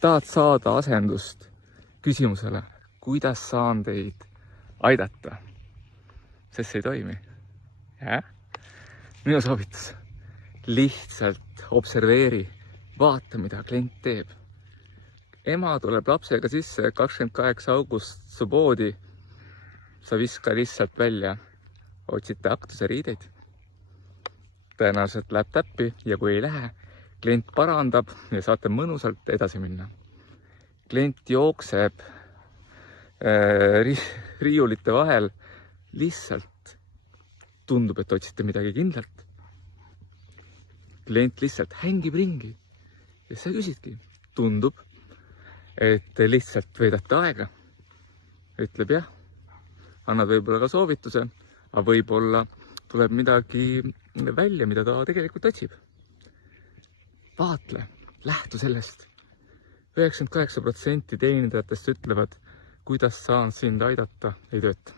tahad saada asendust küsimusele, kuidas saan teid aidata, sest see ei toimi. Minu soovitus, lihtsalt observeeri, vaata, mida klient teeb. Ema tuleb lapsega sisse 28 august su poodi, sa viska lihtsalt välja, otsite aktuse riideid. Tõenäoliselt läheb täppi ja kui ei lähe, klient parandab ja saate mõnusalt edasi minna. Klient jookseb riiulite vahel, lihtsalt tundub, et otsite midagi kindlalt. Klient lihtsalt hängib ringi ja sa küsidki, tundub, et lihtsalt veedate aega. Ütleb jah, annad võib-olla ka soovituse, aga võib-olla tuleb midagi välja, mida ta tegelikult otsib. Vaatle, lähtu sellest. 98% teenindajatest ütlevad, kuidas saan sind aidata, ei tööta.